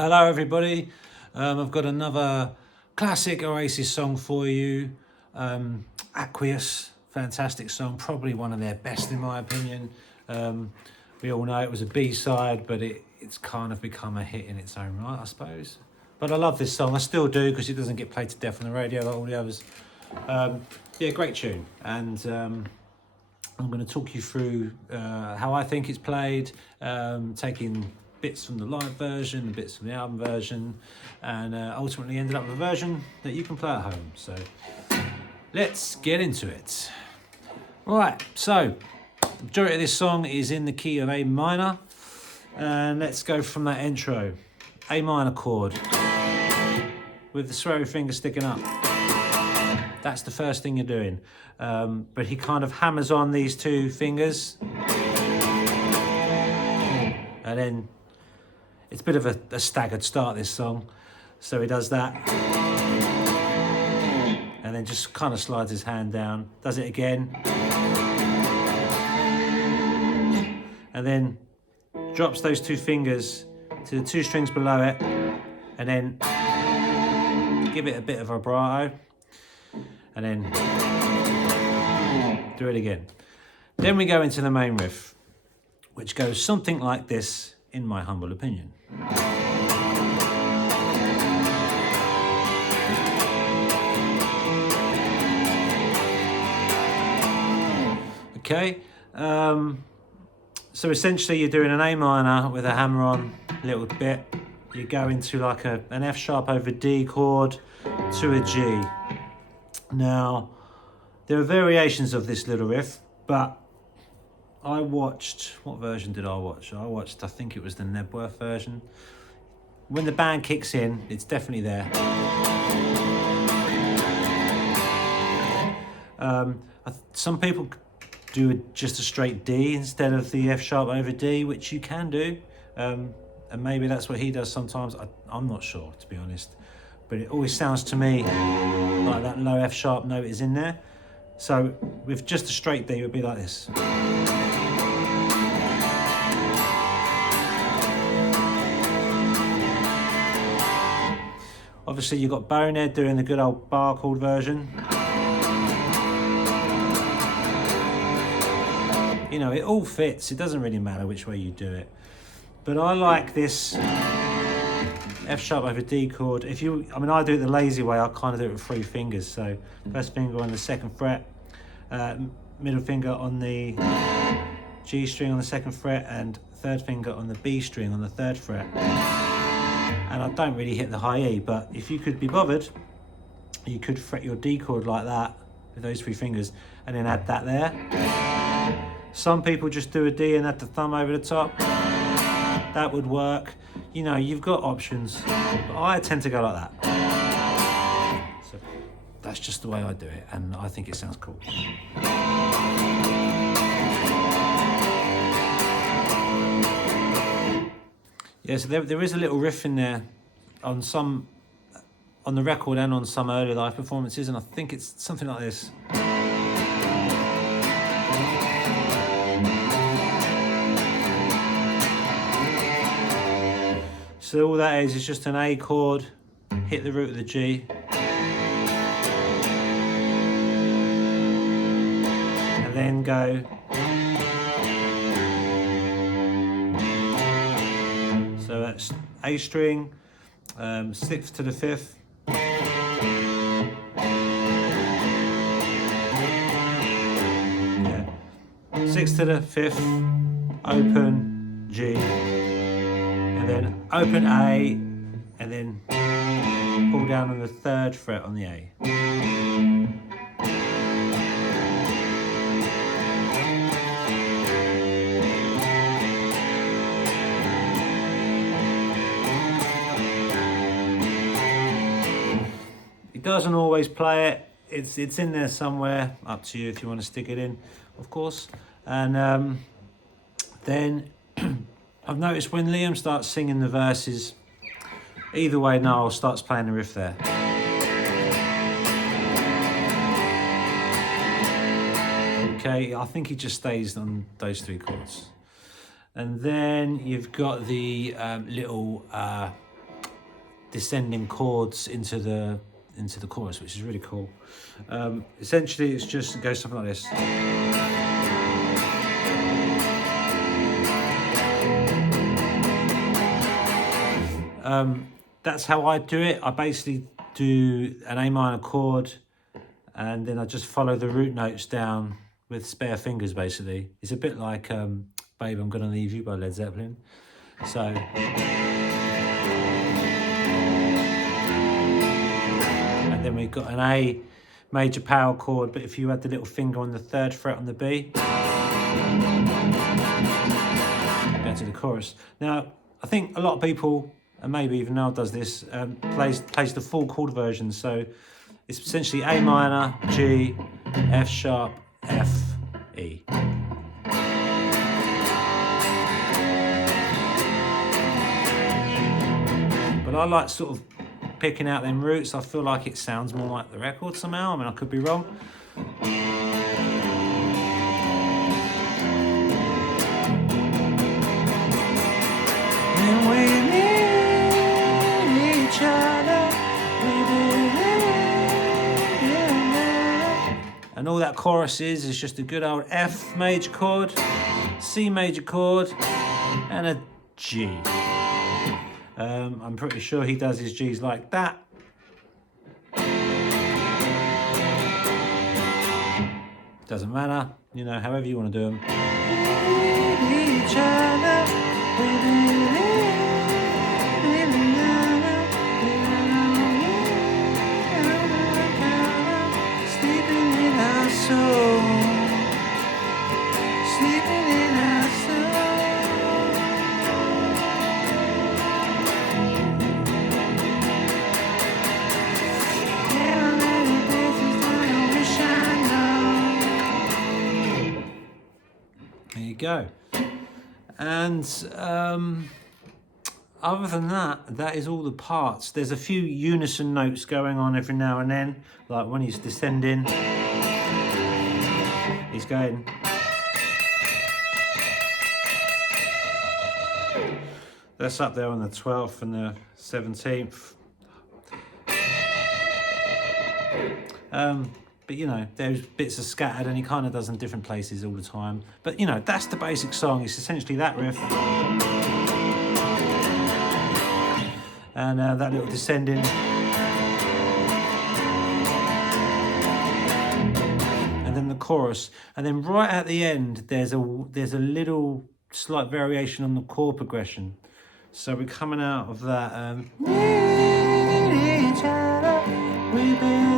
Hello everybody, I've got another classic Oasis song for you, Acquiesce, fantastic song, probably one of their best in my opinion. We all know it was a B-side, but it's kind of become a hit in its own right, I suppose. But I love this song, I still do, because it doesn't get played to death on the radio like all the others. Yeah, great tune, and I'm going to talk you through how I think it's played, taking bits from the live version and bits from the album version, and ultimately ended up with a version that you can play at home. So let's get into it. Right, so the majority of this song is in the key of A minor, and let's go from that intro. A minor chord with the sweary finger sticking up. That's the first thing you're doing. But he kind of hammers on these two fingers, and then it's a bit of a staggered start, this song. So he does that, and then just kind of slides his hand down, does it again, and then drops those two fingers to the two strings below it, and then give it a bit of vibrato, and then do it again. Then we go into the main riff, which goes something like this, in my humble opinion. Okay, so essentially you're doing an A minor with a hammer on a little bit. You go into like an F sharp over D chord to a G. Now, there are variations of this little riff, but I watched, what version did I watch? I think it was the Nebworth version. When the band kicks in, it's definitely there. Some people do just a straight D instead of the F sharp over D, which you can do. And maybe that's what he does sometimes. I'm not sure, to be honest. But it always sounds to me like that low F sharp note is in there. So with just a straight D, it would be like this. Obviously you've got Bonehead doing the good old bar chord version. You know, it all fits, it doesn't really matter which way you do it. But I like this F sharp over D chord. I do it the lazy way. I kind of do it with three fingers. So first finger on the second fret, middle finger on the G string on the second fret, and third finger on the B string on the third fret. And I don't really hit the high E, but if you could be bothered, you could fret your D chord like that with those three fingers, and then add that there. Some people just do a D and add the thumb over the top. That would work. You know, you've got options, but I tend to go like that. So that's just the way I do it, and I think it sounds cool. Yeah, so there is a little riff in there on the record and on some early live performances, and I think it's something like this. So all that is just an A chord, hit the root of the G, and then go. So that's A string, 6th to the 5th, yeah, 6th to the 5th, open G, and then open A, and then pull down on the 3rd fret on the A. It doesn't always play it. It's in there somewhere. Up to you if you want to stick it in, of course. And then I've noticed when Liam starts singing the verses, either way, Noel starts playing the riff there. Okay, I think he just stays on those three chords. And then you've got the little descending chords into the chorus, which is really cool. Essentially, it goes something like this. That's how I do it. I basically do an A minor chord, and then I just follow the root notes down with spare fingers, basically. It's a bit like Babe, I'm Gonna Leave You by Led Zeppelin. So, and then we've got an A major power chord, but if you had the little finger on the 3rd fret on the B, go to the chorus. Now, I think a lot of people, and maybe even Noel does this, plays the full chord version. So it's essentially A minor, G, F sharp, F, E. But I like sort of picking out them roots. I feel like it sounds more like the record somehow. I mean, I could be wrong. And we need each other. And all that chorus is just a good old F major chord, C major chord, and a G. I'm pretty sure he does his G's like that. Doesn't matter, you know, however you want to do them. Each other, sleeping in our soul, sleeping in our soul. There you go. And other than that, that is all the parts. There's a few unison notes going on every now and then, like when he's descending, he's going. That's up there on the 12th and the 17th. But you know, there's bits are scattered and he kind of does in different places all the time. But you know, that's the basic song. It's essentially that riff. And that little descending. And then the chorus. And then right at the end, there's a little slight variation on the chord progression. So we're coming out of that. Each other, we believe.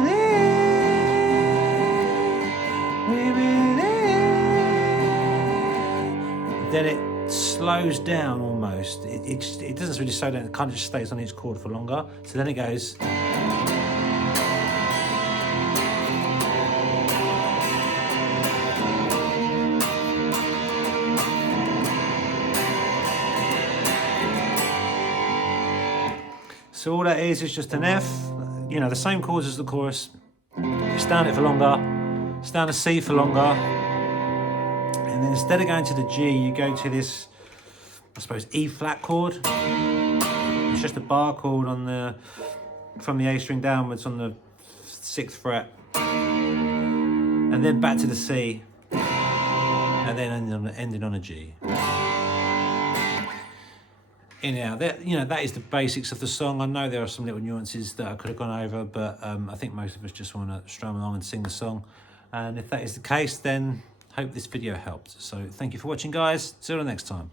Then it slows down almost. It doesn't really slow down, it kind of just stays on each chord for longer. So then it goes. So all that is just an F, you know, the same chords as the chorus. You stand it for longer, stand a C for longer. And then instead of going to the G, you go to this, I suppose, E flat chord. It's just a bar chord from the A string downwards on the 6th fret. And then back to the C. And then ending on a G. Anyhow, that is the basics of the song. I know there are some little nuances that I could have gone over, but I think most of us just want to strum along and sing the song. And if that is the case, then hope this video helped. So thank you for watching, guys. See you next time.